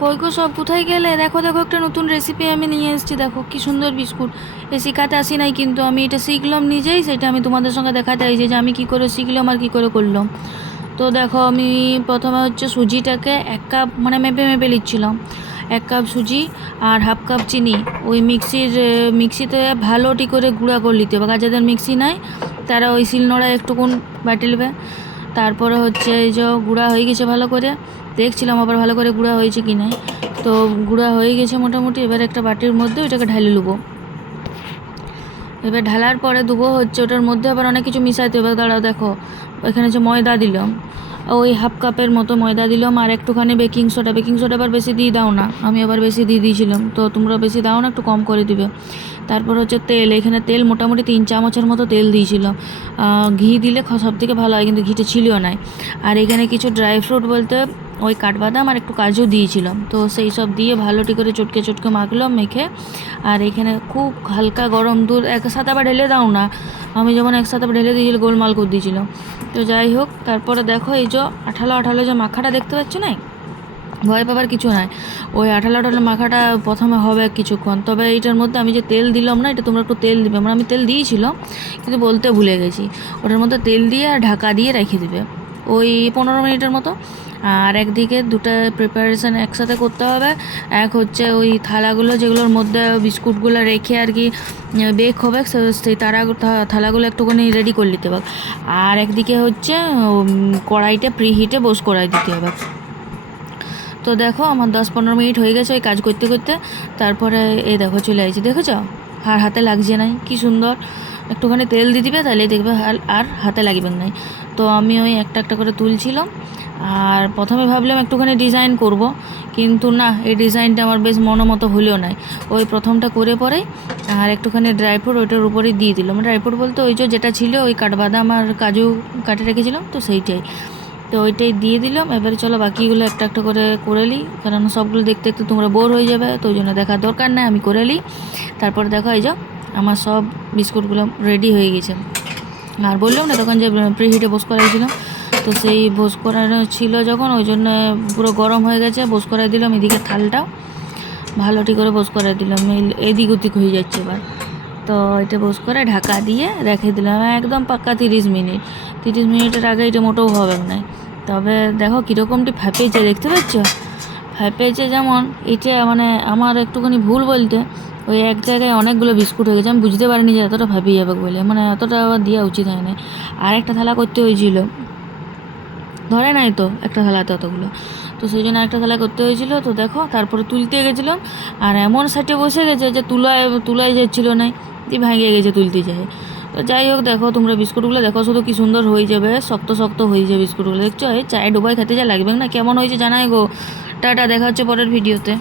কই গো সব, কোথায় গেলে? দেখো দেখো, একটা নতুন রেসিপি আমি নিয়ে এসেছি, দেখো, কি সুন্দর বিস্কুট। এ শেখাতে আসি নাই কিন্তু আমি এটা শিখলাম নিজেই, সেটা আমি তোমাদের সঙ্গে দেখাতে চাইছি যে আমি কি করে শিখলাম আর কি করে করলাম। তো দেখো, আমি প্রথমে হচ্ছে সুজিটাকে এক কাপ মানে মেপে মেপে নিচ্ছিলাম। এক কাপ সুজি আর হাফ কাপ চিনি। ওই মিক্সির, মিক্সিতে ভালোটি করে গুঁড়া করে নিতে হবে। যাদের মিক্সি নাই, তারা ওই শিলনোড়ায় একটুকুন বাটি তারপরে হচ্ছে এই যে গুঁড়া হয়ে গেছে ভালো করে। দেখছিলাম আবার ভালো করে গুঁড়া হয়েছে কি নাই। তো গুঁড়া হয়ে গেছে মোটামুটি, এবার একটা বাটির মধ্যে ওইটাকে ঢালি নেব। এবার ঢালার পরে দুবো হচ্ছে ওটার মধ্যে আবার অনেক কিছু মিশাইতে হবে। দাঁড়াও দেখো ওইখানে হচ্ছে ময়দা দিলাম। ওই হাফ কাপের মতো ময়দা দিলাম আর একটুখানি বেকিং সোডা। বেকিং সোডা আবার বেশি দিয়ে দাও না আমি আবার বেশি দিয়ে দিয়েছিলাম। তো তোমরা বেশি দাও না একটু কম করে দিবে। তারপর হচ্ছে তেল এখানে তেল মোটামুটি তিন চামচের মতো তেল দিয়েছিলাম আহ, ঘি দিলে সব থেকে ভালো হয় কিন্তু ঘিটা ছিলও নাই। আর এখানে কিছু ড্রাই ফ্রুট বলতে ওই কাঠবাদাম আর একটু কাজু দিয়েছিলাম। তো সেই সব দিয়ে ভালোটি করে চটকে চটকে মাখলাম, মেখে। আর এখানে খুব হালকা গরম দুধ, একসাথে আবার ঢেলে দাও না। আমি যেমন একসাথে ঢেলে দিয়েছিল, গোলমাল করে দিয়েছিল। তো যাই হোক, তারপরে দেখো এই যে আঠালো আঠালো যে মাখাটা দেখতে পাচ্ছ না ভয় পাবার কিছু নাই। ওই আঠালো আঠালো মাখাটা প্রথমে হবে কিছুক্ষণ। তবে এইটার মধ্যে আমি যে তেল দিলাম না, এটা তোমরা একটু তেল দিবে। মানে আমি তেল দিয়েছিলাম, কিন্তু বলতে ভুলে গেছি। ওটার মধ্যে তেল দিয়ে আর ঢাকা দিয়ে রেখে দিবে। ওই পনেরো মিনিটের মতো। আর একদিকে দুটো প্রিপারেশান একসাথে করতে হবে। এক হচ্ছে ওই থালাগুলো যেগুলোর মধ্যে বিস্কুটগুলো রেখে আর কি বেক হবে সেই তারা থালাগুলো একটুখানি রেডি করে নিতে হবে। আর একদিকে হচ্ছে কড়াইটা প্রি হিটে বস কড়াই দিতে হবে। তো দেখো আমার দশ পনেরো মিনিট হয়ে গেছে ওই কাজ করতে করতে। তারপরে এই দেখো চলে আসছি দেখেছ? আর হাতে লাগছে নাই, কি সুন্দর। একটুখানি তেল দিয়ে দিবে তাহলে দেখবে আর হাতে লাগবে নাই। তো আমি ওই একটা একটা করে তুলছিলাম। আর প্রথমে ভাবলাম একটুখানি ডিজাইন করব, কিন্তু না, এই ডিজাইনটা আমার বেশ মনোমতো হলেও নাই। ওই প্রথমটা করে পরেই আর একটুখানি ড্রাই ফ্রুট ওইটার উপরেই দিয়ে দিলাম। ড্রাই ফ্রুট বলতে ওই যে যেটা ছিল, ওই কাঠবাদাম আর কাজু কাটে রেখেছিলাম, তো সেইটাই। তো ওইটাই দিয়ে দিলাম। এবারে চলো বাকিগুলো একটা একটা করে করে নিই, কারণ সবগুলো দেখতে দেখতে তোমরা বোর হয়ে যাবে, তো ওই জন্য দেখার দরকার নাই, আমি করে নিই। তারপর দেখো এই যে, আমার সব বিস্কুটগুলো রেডি হয়ে গেছে। আর বললাম না, তখন যে প্রি হিটে বোস করাইছিলাম। তো সেই বোস করানো ছিল যখন, ওই জন্য পুরো গরম হয়ে গেছে বোস করাই দিলাম, এদিকে থালটাও। ভালোটি করে বোস করাই দিলাম এদিক ওদিক হয়ে যাচ্ছে এবার। তো এটা বোস করে ঢাকা দিয়ে রেখে দিলাম, একদম পাক্কা তিরিশ মিনিট। তিরিশ মিনিটের আগে এটা মোটেও হবে না। তবে দেখো, কীরকমটি ফাঁপেছে দেখতে পাচ্ছ? ফাঁপেছে যেমন, এটা মানে আমার একটুখানি ভুল বলতে, ওই এক জায়গায় অনেকগুলো বিস্কুট হয়ে গেছে, আমি বুঝতে পারিনি যে এতটা ফাঁপিয়ে যাবে বলে মানে এতটা দেওয়া উচিত হয়নি। আর একটা থালা করতে হয়েছিল, ধরে নাই তো একটা থালাতে অতগুলো, তো সেই জন্য একটা থালা করতে হয়েছিল, তো দেখো তারপরে তুলতে গেছিলাম, আর এমন সাইডে বসে গেছে যে তুলায় তুলায় যাচ্ছিল না দিয়ে ভেঙে গেছে তুলতে যায়। তো যাই হোক, দেখো, তোমরা বিস্কুটগুলো দেখো, শুধু কি সুন্দর হয়ে যাবে, শক্ত শক্ত হয়ে যাবে বিস্কুটগুলো। দেখছ? এই চায়ে ডোবাই খেতে যা লাগবে না? কেমন হয়েছে জানাই গো। টাটা, দেখা হচ্ছে পরের ভিডিওতে।